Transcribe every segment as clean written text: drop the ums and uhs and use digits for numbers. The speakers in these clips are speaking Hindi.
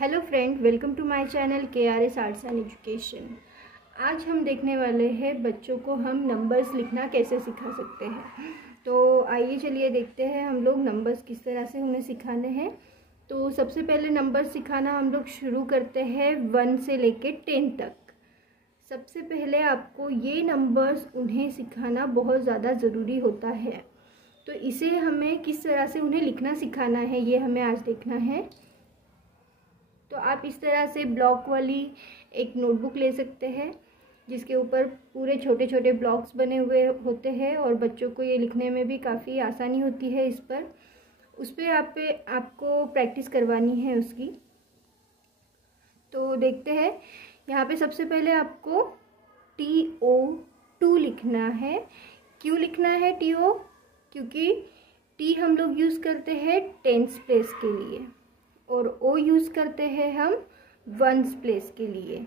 Hello friend, welcome to my channel KRS arts and education. आज हम देखने वाले हैं बच्चों को हम नंबर्स लिखना कैसे सिखा सकते हैं। तो आइए चलिए देखते हैं हम लोग नंबर्स किस तरह से उन्हें सिखाने हैं। तो सबसे पहले नंबर सिखाना हम लोग शुरू करते हैं 1 से लेके 10 तक। सबसे पहले आपको ये नंबर्स उन्हें सिखाना बहुत ज़्यादा ज़रूरी होता है। तो इसे हमें किस तरह से उन्हें लिखना सिखाना है ये हमें आज देखना है। तो आप इस तरह से ब्लॉक वाली एक नोटबुक ले सकते हैं जिसके ऊपर पूरे छोटे छोटे ब्लॉक्स बने हुए होते हैं और बच्चों को ये लिखने में भी काफ़ी आसानी होती है। उस पर आपको प्रैक्टिस करवानी है उसकी। तो देखते हैं, यहाँ पे सबसे पहले आपको TO2 लिखना है। क्यों लिखना है TO? क्योंकि T हम लोग यूज़ करते हैं टेंस प्लेस के लिए और O यूज़ करते हैं हम वंस प्लेस के लिए।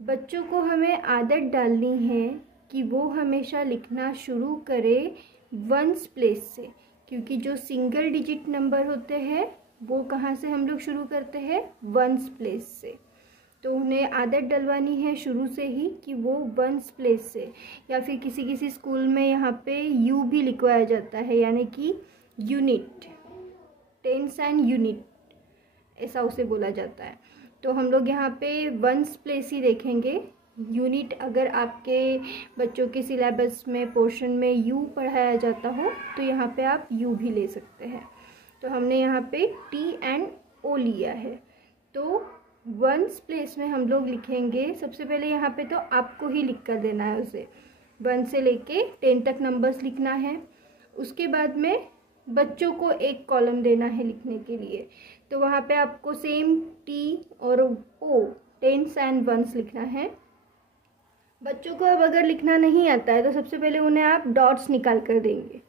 बच्चों को हमें आदत डालनी है कि वो हमेशा लिखना शुरू करे वंस प्लेस से, क्योंकि जो सिंगल डिजिट नंबर होते हैं वो कहाँ से हम लोग शुरू करते हैं? वंस प्लेस से। तो उन्हें आदत डलवानी है शुरू से ही कि वो वंस प्लेस से, या फिर किसी किसी स्कूल में यहाँ पे U भी लिखवाया जाता है, यानी कि यूनिट, टेंस एंड यूनिट ऐसा उसे बोला जाता है। तो हम लोग यहाँ पे वंस प्लेस ही देखेंगे। यूनिट अगर आपके बच्चों के सिलेबस में पोर्शन में U पढ़ाया जाता हो तो यहाँ पे आप U भी ले सकते हैं। तो हमने यहाँ पे T एंड O लिया है। तो वंस प्लेस में हम लोग लिखेंगे सबसे पहले यहाँ पे, तो आपको ही लिख कर देना है उसे। 1 से लेके 10 तक नंबर्स लिखना है। उसके बाद में बच्चों को एक कॉलम देना है लिखने के लिए। तो वहाँ पे आपको सेम T और O, टेंस एंड वंस लिखना है। बच्चों को अब अगर लिखना नहीं आता है तो सबसे पहले उन्हें आप डॉट्स निकाल कर देंगे।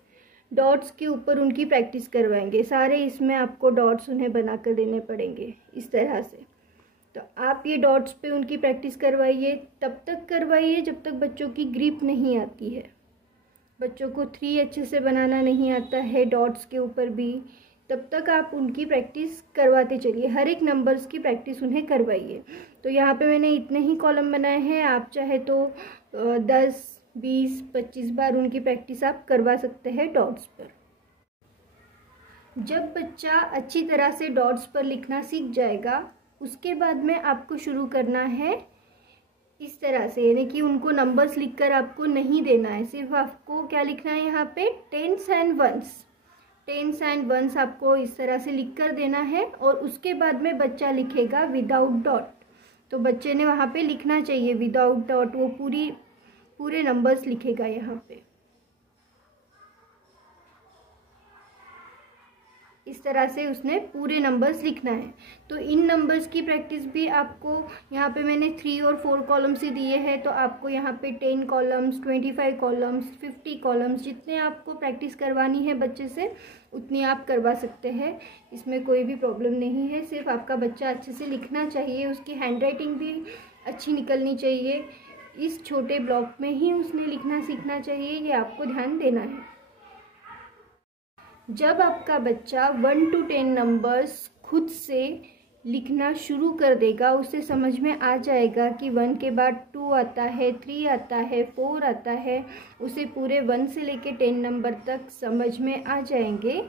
डॉट्स के ऊपर उनकी प्रैक्टिस करवाएंगे। सारे इसमें आपको डॉट्स उन्हें बना कर देने पड़ेंगे इस तरह से। तो आप ये डॉट्स पे उनकी प्रैक्टिस करवाइए, तब तक करवाइए जब तक बच्चों की ग्रिप नहीं आती है। बच्चों को 3 अच्छे से बनाना नहीं आता है डॉट्स के ऊपर भी, तब तक आप उनकी प्रैक्टिस करवाते चलिए। हर एक नंबर्स की प्रैक्टिस उन्हें करवाइए। तो यहाँ पे मैंने इतने ही कॉलम बनाए हैं। आप चाहे तो 10, 20, 25 बार उनकी प्रैक्टिस आप करवा सकते हैं डॉट्स पर। जब बच्चा अच्छी तरह से डॉट्स पर लिखना सीख जाएगा, उसके बाद में आपको शुरू करना है इस तरह से, यानी कि उनको नंबर्स लिखकर आपको नहीं देना है। सिर्फ आपको क्या लिखना है यहाँ पे? Tens and ones. Tens and ones आपको इस तरह से लिख कर देना है और उसके बाद में बच्चा लिखेगा विदाउट डॉट। तो बच्चे ने वहाँ पे लिखना चाहिए विदाउट डॉट। वो पूरे नंबर्स लिखेगा यहाँ पे। इस तरह से उसने पूरे नंबर्स लिखना है। तो इन नंबर्स की प्रैक्टिस भी आपको यहाँ पे मैंने 3 और 4 कॉलम्स ही दिए हैं। तो आपको यहाँ पे 10 कॉलम्स, 25 कॉलम्स, 50 कॉलम्स, जितने आपको प्रैक्टिस करवानी है बच्चे से उतनी आप करवा सकते हैं। इसमें कोई भी प्रॉब्लम नहीं है। सिर्फ आपका बच्चा अच्छे से लिखना चाहिए, उसकी हैंडराइटिंग भी अच्छी निकलनी चाहिए। इस छोटे ब्लॉक में ही उसने लिखना सीखना चाहिए, ये आपको ध्यान देना है। जब आपका बच्चा 1 to 10 नंबर्स खुद से लिखना शुरू कर देगा, उसे समझ में आ जाएगा कि 1 के बाद 2 आता है, 3 आता है, 4 आता है, उसे पूरे 1 से लेके 10 नंबर तक समझ में आ जाएंगे।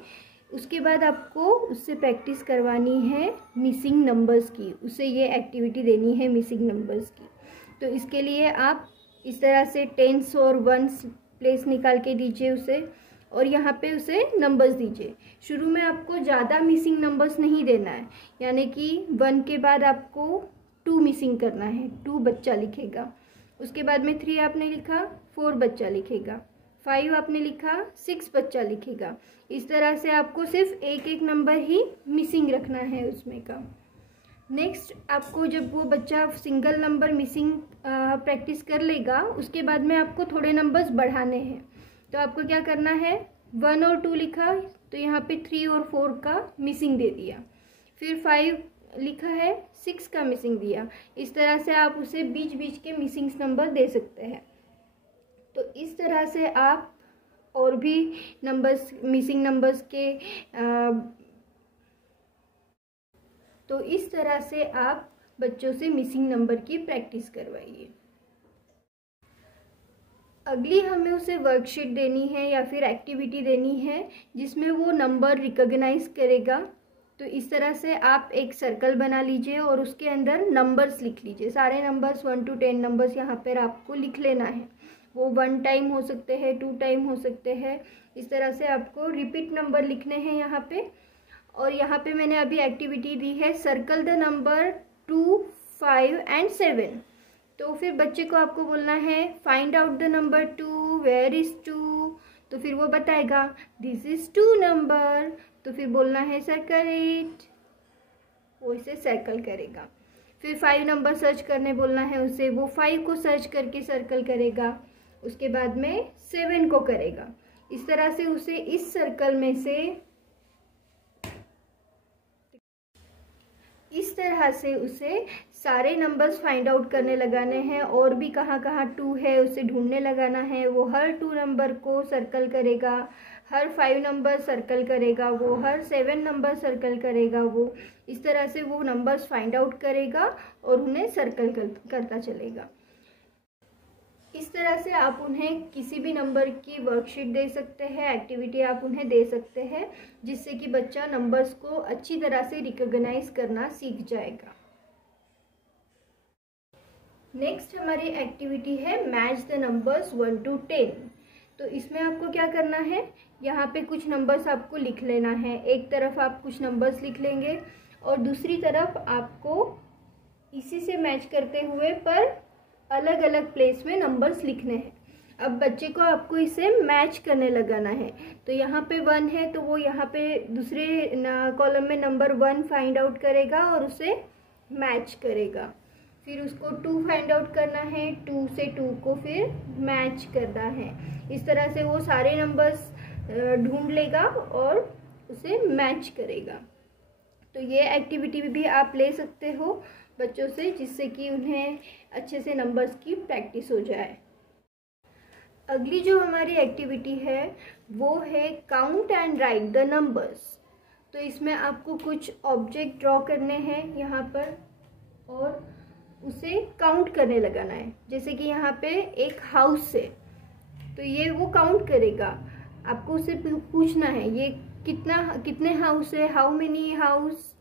उसके बाद आपको उससे प्रैक्टिस करवानी है मिसिंग नंबर्स की। उसे ये एक्टिविटी देनी है मिसिंग नंबर्स की। तो इसके लिए आप इस तरह से टेंस और वंस प्लेस निकाल के दीजिए उसे, और यहाँ पे उसे नंबर्स दीजिए। शुरू में आपको ज़्यादा मिसिंग नंबर्स नहीं देना है, यानी कि 1 के बाद आपको 2 मिसिंग करना है, 2 बच्चा लिखेगा। उसके बाद में 3 आपने लिखा, 4 बच्चा लिखेगा। 5 आपने लिखा, 6 बच्चा लिखेगा। इस तरह से आपको सिर्फ एक नंबर ही मिसिंग रखना है उसमें का। नेक्स्ट आपको जब वो बच्चा सिंगल नंबर मिसिंग प्रैक्टिस कर लेगा, उसके बाद में आपको थोड़े नंबर्स बढ़ाने हैं। तो आपको क्या करना है? 1 और 2 लिखा तो यहाँ पे 3 और 4 का मिसिंग दे दिया। फिर 5 लिखा है, 6 का मिसिंग दिया। इस तरह से आप उसे बीच बीच के मिसिंग नंबर दे सकते हैं। तो इस तरह से आप और भी नंबर्स, मिसिंग नंबर्स के तो इस तरह से आप बच्चों से मिसिंग नंबर की प्रैक्टिस करवाइए। अगली हमें उसे वर्कशीट देनी है या फिर एक्टिविटी देनी है जिसमें वो नंबर रिकॉग्नाइज करेगा। तो इस तरह से आप एक सर्कल बना लीजिए और उसके अंदर नंबर्स लिख लीजिए, सारे नंबर्स 1 to 10 नंबर्स यहाँ पर आपको लिख लेना है। वो 1 टाइम हो सकते हैं, 2 टाइम हो सकते हैं, इस तरह से आपको रिपीट नंबर लिखने हैं यहाँ पे। और यहाँ पे मैंने अभी एक्टिविटी दी है सर्कल द नंबर 2, 5 and 7। तो फिर बच्चे को आपको बोलना है find out the number 2, where is 2। तो फिर वो बताएगा दिस इज 2 नंबर। तो फिर बोलना है सर्कल इट, वो इसे सर्कल करेगा। फिर 5 नंबर सर्च करने बोलना है उसे, वो 5 को सर्च करके सर्कल करेगा। उसके बाद में 7 को करेगा। इस तरह से उसे इस सर्कल में से सारे नंबर्स फाइंड आउट करने लगाने हैं और भी कहाँ कहाँ 2 है उसे ढूंढने लगाना है। वो हर 2 नंबर को सर्कल करेगा, हर 5 नंबर सर्कल करेगा, वो हर 7 नंबर सर्कल करेगा। वो इस तरह से वो नंबर्स फाइंड आउट करेगा और उन्हें सर्कल करता चलेगा। इस तरह से आप उन्हें किसी भी नंबर की वर्कशीट दे सकते हैं, एक्टिविटी आप उन्हें दे सकते हैं, जिससे कि बच्चा नंबर्स को अच्छी तरह से रिकॉग्नाइज करना सीख जाएगा। नेक्स्ट हमारी एक्टिविटी है मैच द नंबर्स 1 to 10। तो इसमें आपको क्या करना है, यहाँ पे कुछ नंबर्स आपको लिख लेना है। एक तरफ आप कुछ नंबर्स लिख लेंगे और दूसरी तरफ आपको इसी से मैच करते हुए पर अलग अलग प्लेस में नंबर्स लिखने हैं। अब बच्चे को आपको इसे मैच करने लगाना है। तो यहाँ पे 1 है तो वो यहाँ पे दूसरे कॉलम में नंबर 1 फाइंड आउट करेगा और उसे मैच करेगा। फिर उसको 2 फाइंड आउट करना है, 2 से 2 को फिर मैच करना है। इस तरह से वो सारे नंबर्स ढूंढ लेगा और उसे मैच करेगा। तो ये एक्टिविटी भी आप ले सकते हो बच्चों से, जिससे कि उन्हें अच्छे से नंबर्स की प्रैक्टिस हो जाए। अगली जो हमारी एक्टिविटी है वो है count and right the numbers. तो इसमें आपको कुछ ऑब्जेक्ट ड्रॉ करने हैं यहाँ पर और उसे काउंट करने लगाना है। जैसे कि यहाँ पे एक हाउस है तो ये वो काउंट करेगा। आपको उसे पूछना है ये कितने हाउस है, हाउ मेनी हाउस।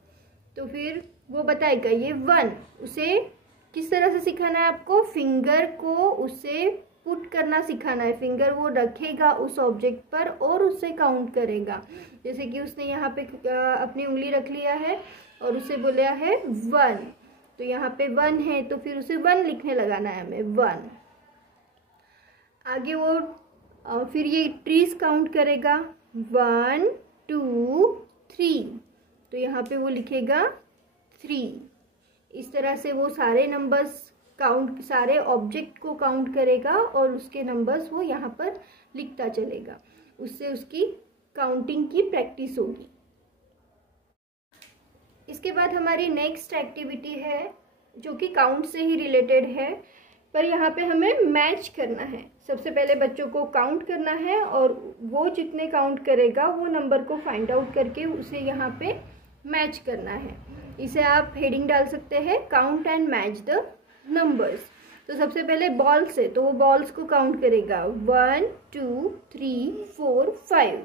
तो फिर वो बताएगा ये 1। उसे किस तरह से सिखाना है आपको, फिंगर को उसे पुट करना सिखाना है। फिंगर वो रखेगा उस ऑब्जेक्ट पर और उसे काउंट करेगा। जैसे कि उसने यहाँ पे अपनी उंगली रख लिया है और उसे बोला है 1। तो यहाँ पे 1 है तो फिर उसे 1 लिखने लगाना है हमें, 1। आगे वो फिर ये ट्रीज काउंट करेगा 1, 2, 3। तो यहाँ पे वो लिखेगा 3। इस तरह से वो सारे नंबर्स काउंट, सारे ऑब्जेक्ट को काउंट करेगा और उसके नंबर्स वो यहाँ पर लिखता चलेगा। उससे उसकी काउंटिंग की प्रैक्टिस होगी। इसके बाद हमारी नेक्स्ट एक्टिविटी है जो कि काउंट से ही रिलेटेड है, पर यहाँ पे हमें मैच करना है। सबसे पहले बच्चों को काउंट करना है और वो जितने काउंट करेगा वो नंबर को फाइंड आउट करके उसे यहाँ पे मैच करना है। इसे आप हेडिंग डाल सकते हैं count and match the numbers. तो सबसे पहले बॉल से, तो वो बॉल्स को काउंट करेगा 1, 2, 3, 4, 5।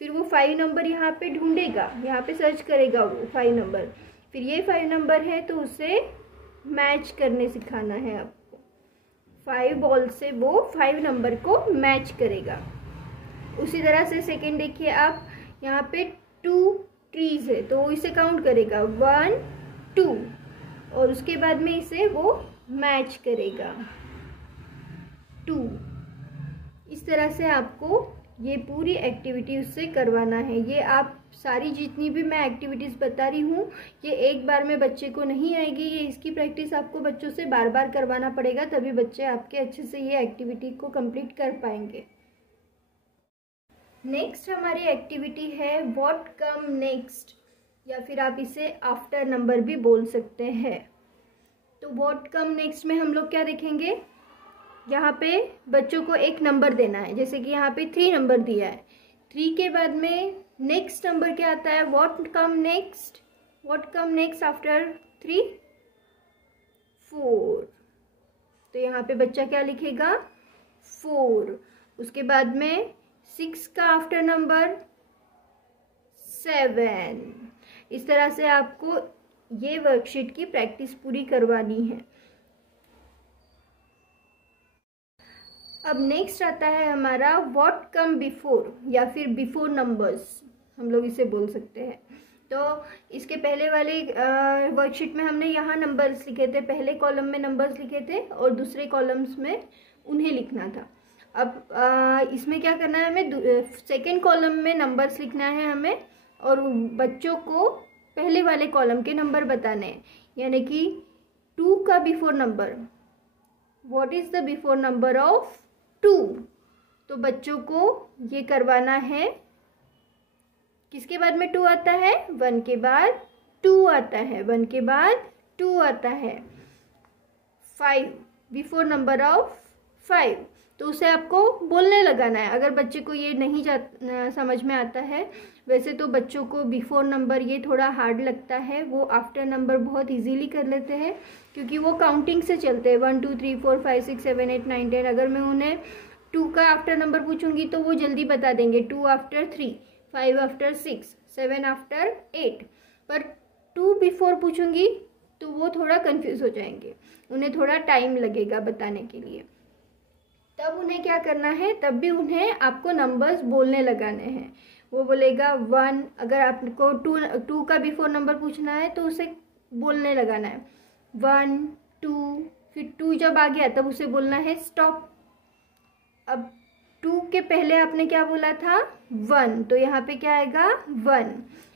फिर वो 5 नंबर यहाँ पे ढूंढेगा, यहाँ पे सर्च करेगा वो 5 नंबर। फिर ये 5 नंबर है तो उसे मैच करने सिखाना है आपको। 5 बॉल से वो 5 नंबर को मैच करेगा। उसी तरह से सेकेंड देखिए आप, यहाँ पे 2 ट्रीज है तो वो इसे काउंट करेगा 1, 2 और उसके बाद में इसे वो मैच करेगा 2। इस तरह से आपको ये पूरी एक्टिविटी उससे करवाना है। ये आप सारी जितनी भी मैं एक्टिविटीज़ बता रही हूँ ये एक बार में बच्चे को नहीं आएगी। ये इसकी प्रैक्टिस आपको बच्चों से बार बार करवाना पड़ेगा, तभी बच्चे आपके अच्छे से ये एक्टिविटी को कंप्लीट कर पाएंगे। नेक्स्ट हमारी एक्टिविटी है व्हाट कम नेक्स्ट, या फिर आप इसे आफ्टर नंबर भी बोल सकते हैं। तो व्हाट कम नेक्स्ट में हम लोग क्या देखेंगे, यहाँ पे बच्चों को एक नंबर देना है। जैसे कि यहाँ पे 3 नंबर दिया है, 3 के बाद में नेक्स्ट नंबर क्या आता है, what come next what come next after 3? 4। तो यहाँ पे बच्चा क्या लिखेगा? 4। उसके बाद में 6 का आफ्टर नंबर 7। इस तरह से आपको ये वर्कशीट की प्रैक्टिस पूरी करवानी है। अब नेक्स्ट आता है हमारा व्हाट कम बिफोर, या फिर बिफोर नंबर्स हम लोग इसे बोल सकते हैं। तो इसके पहले वाले वर्कशीट में हमने यहाँ नंबर्स लिखे थे, पहले कॉलम में नंबर्स लिखे थे और दूसरे कॉलम्स में उन्हें लिखना था। अब इसमें क्या करना है, हमें सेकेंड कॉलम में नंबर्स लिखना है हमें, और बच्चों को पहले वाले कॉलम के नंबर बताने हैं। यानी कि 2 का before number, what is the before number of 2? तो बच्चों को ये करवाना है। किसके बाद में 2 आता है? 1 के बाद 2 आता है, 1 के बाद 2 आता है। 5, बिफोर नंबर ऑफ 5, तो उसे आपको बोलने लगाना है। अगर बच्चे को ये नहीं समझ में आता है, वैसे तो बच्चों को बिफोर नंबर ये थोड़ा हार्ड लगता है, वो आफ्टर नंबर बहुत इजीली कर लेते हैं क्योंकि वो काउंटिंग से चलते हैं, 1 2 3 4 5 6 7 8 9 10। अगर मैं उन्हें 2 का आफ्टर नंबर पूछूंगी तो वो जल्दी बता देंगे, 2 आफ्टर 3, 5 आफ्टर 6, 7 आफ्टर 8। पर 2 बिफोर पूछूंगी तो वो थोड़ा कंफ्यूज हो जाएंगे, उन्हें थोड़ा टाइम लगेगा बताने के लिए। तब उन्हें क्या करना है, तब भी उन्हें आपको नंबर्स बोलने लगाने हैं। वो बोलेगा 1, अगर आपको 2 का बिफोर नंबर पूछना है तो उसे बोलने लगाना है 1 2, फिर 2 जब आ गया तब उसे बोलना है स्टॉप। अब 2 के पहले आपने क्या बोला था? 1, तो यहाँ पे क्या आएगा? 1।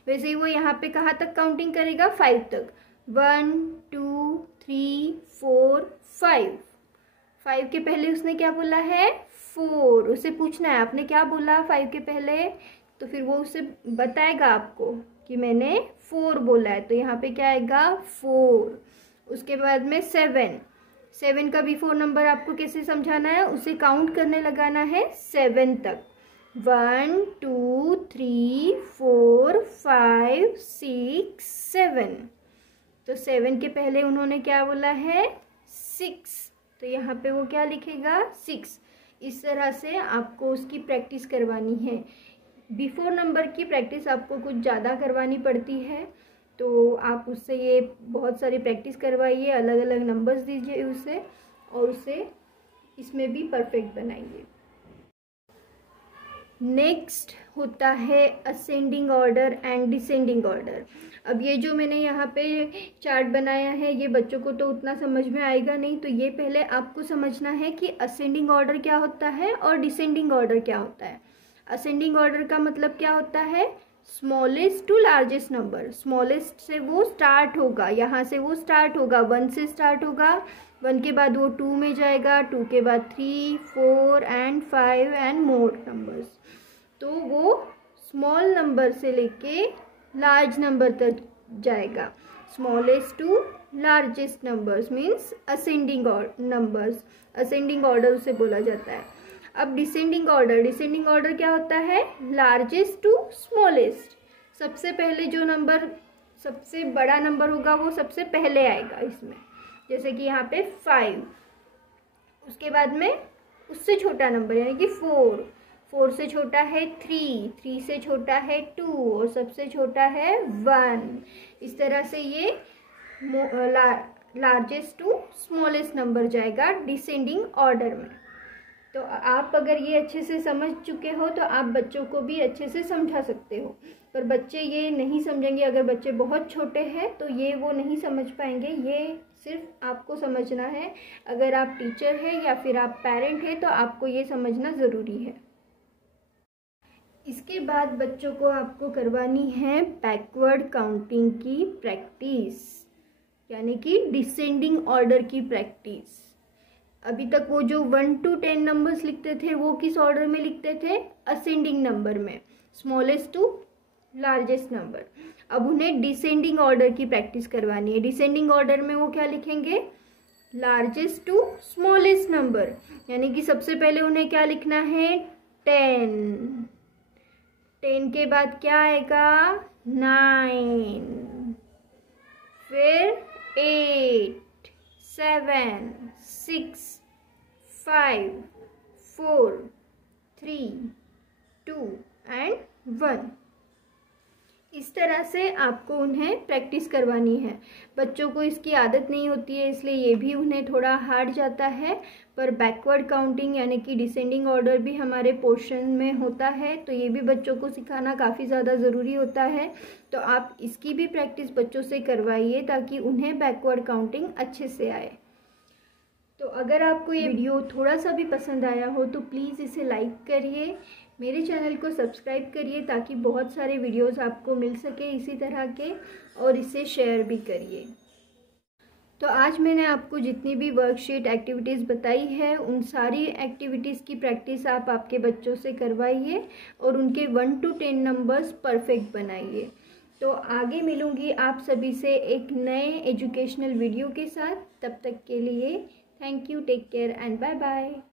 वैसे ही वो यहाँ पे कहाँ तक काउंटिंग करेगा? 5 तक। 1 2 3 4 5। 5 के पहले उसने क्या बोला है? 4। उसे पूछना है आपने क्या बोला 5 के पहले, तो फिर वो उसे बताएगा आपको कि मैंने 4 बोला है, तो यहाँ पे क्या आएगा? 4। उसके बाद में 7 का बिफोर नंबर आपको कैसे समझाना है, उसे काउंट करने लगाना है 7 तक। 1 2 3 4 5 6 7। तो 7 के पहले उन्होंने क्या बोला है? 6, तो यहाँ पे वो क्या लिखेगा? 6। इस तरह से आपको उसकी प्रैक्टिस करवानी है। बिफोर नंबर की प्रैक्टिस आपको कुछ ज़्यादा करवानी पड़ती है, तो आप उससे ये बहुत सारी प्रैक्टिस करवाइए, अलग अलग नंबर्स दीजिए उसे, और उसे इसमें भी परफेक्ट बनाइए। नेक्स्ट होता है ascending order and descending order. अब ये जो मैंने यहाँ पे चार्ट बनाया है, ये बच्चों को तो उतना समझ में आएगा नहीं, तो ये पहले आपको समझना है कि असेंडिंग ऑर्डर क्या होता है और डिसेंडिंग ऑर्डर क्या होता है। असेंडिंग ऑर्डर का मतलब क्या होता है? Smallest to largest number. Smallest से वो स्टार्ट होगा, यहाँ से वो स्टार्ट होगा, 1 से स्टार्ट होगा, 1 के बाद वो 2 में जाएगा, 2 के बाद 3 4 एंड 5 एंड मोर नंबर्स। तो वो स्मॉल नंबर से लेके लार्ज नंबर तक जाएगा। Smallest to largest numbers means ascending numbers, ascending order उसे बोला जाता है। अब डिसेंडिंग ऑर्डर क्या होता है? Largest to smallest. सबसे पहले जो नंबर सबसे बड़ा नंबर होगा वो सबसे पहले आएगा इसमें, जैसे कि यहाँ पे 5। उसके बाद में उससे छोटा नंबर यानी कि 4 से छोटा है 3 से छोटा है 2 और सबसे छोटा है 1। इस तरह से ये लार्जेस्ट टू स्मॉलेस्ट नंबर जाएगा डिसेंडिंग ऑर्डर में। तो आप अगर ये अच्छे से समझ चुके हो तो आप बच्चों को भी अच्छे से समझा सकते हो, पर बच्चे ये नहीं समझेंगे। अगर बच्चे बहुत छोटे हैं तो ये वो नहीं समझ पाएंगे, ये सिर्फ आपको समझना है। अगर आप टीचर हैं या फिर आप पेरेंट हैं तो आपको ये समझना ज़रूरी है। इसके बाद बच्चों को आपको करवानी है बैकवर्ड काउंटिंग की प्रैक्टिस, यानी कि डिसेंडिंग ऑर्डर की प्रैक्टिस। अभी तक वो जो 1 to 10 नंबर्स लिखते थे वो किस ऑर्डर में लिखते थे? असेंडिंग नंबर में, स्मॉलेस्ट टू लार्जेस्ट नंबर। अब उन्हें डिसेंडिंग ऑर्डर की प्रैक्टिस करवानी है। डिसेंडिंग ऑर्डर में वो क्या लिखेंगे? लार्जेस्ट टू स्मॉलेस्ट नंबर, यानी कि सबसे पहले उन्हें क्या लिखना है? 10 के बाद क्या आएगा? 9 फिर 8, 7, 6, 5, 4, 3, 2 एंड 1। इस तरह से आपको उन्हें प्रैक्टिस करवानी है। बच्चों को इसकी आदत नहीं होती है, इसलिए ये भी उन्हें थोड़ा हार्ड जाता है। पर बैकवर्ड काउंटिंग यानी कि डिसेंडिंग ऑर्डर भी हमारे पोर्शन में होता है, तो ये भी बच्चों को सिखाना काफ़ी ज़्यादा ज़रूरी होता है। तो आप इसकी भी प्रैक्टिस बच्चों से करवाइए ताकि उन्हें बैकवर्ड काउंटिंग अच्छे से आए। तो अगर आपको ये वीडियो थोड़ा सा भी पसंद आया हो तो प्लीज़ इसे लाइक करिए, मेरे चैनल को सब्सक्राइब करिए ताकि बहुत सारे वीडियोस आपको मिल सके इसी तरह के, और इसे शेयर भी करिए। तो आज मैंने आपको जितनी भी वर्कशीट एक्टिविटीज़ बताई है उन सारी एक्टिविटीज़ की प्रैक्टिस आप आपके बच्चों से करवाइए और उनके 1 to 10 नंबर्स परफेक्ट बनाइए। तो आगे मिलूँगी आप सभी से एक नए एजुकेशनल वीडियो के साथ। तब तक के लिए thank you, take care and bye bye.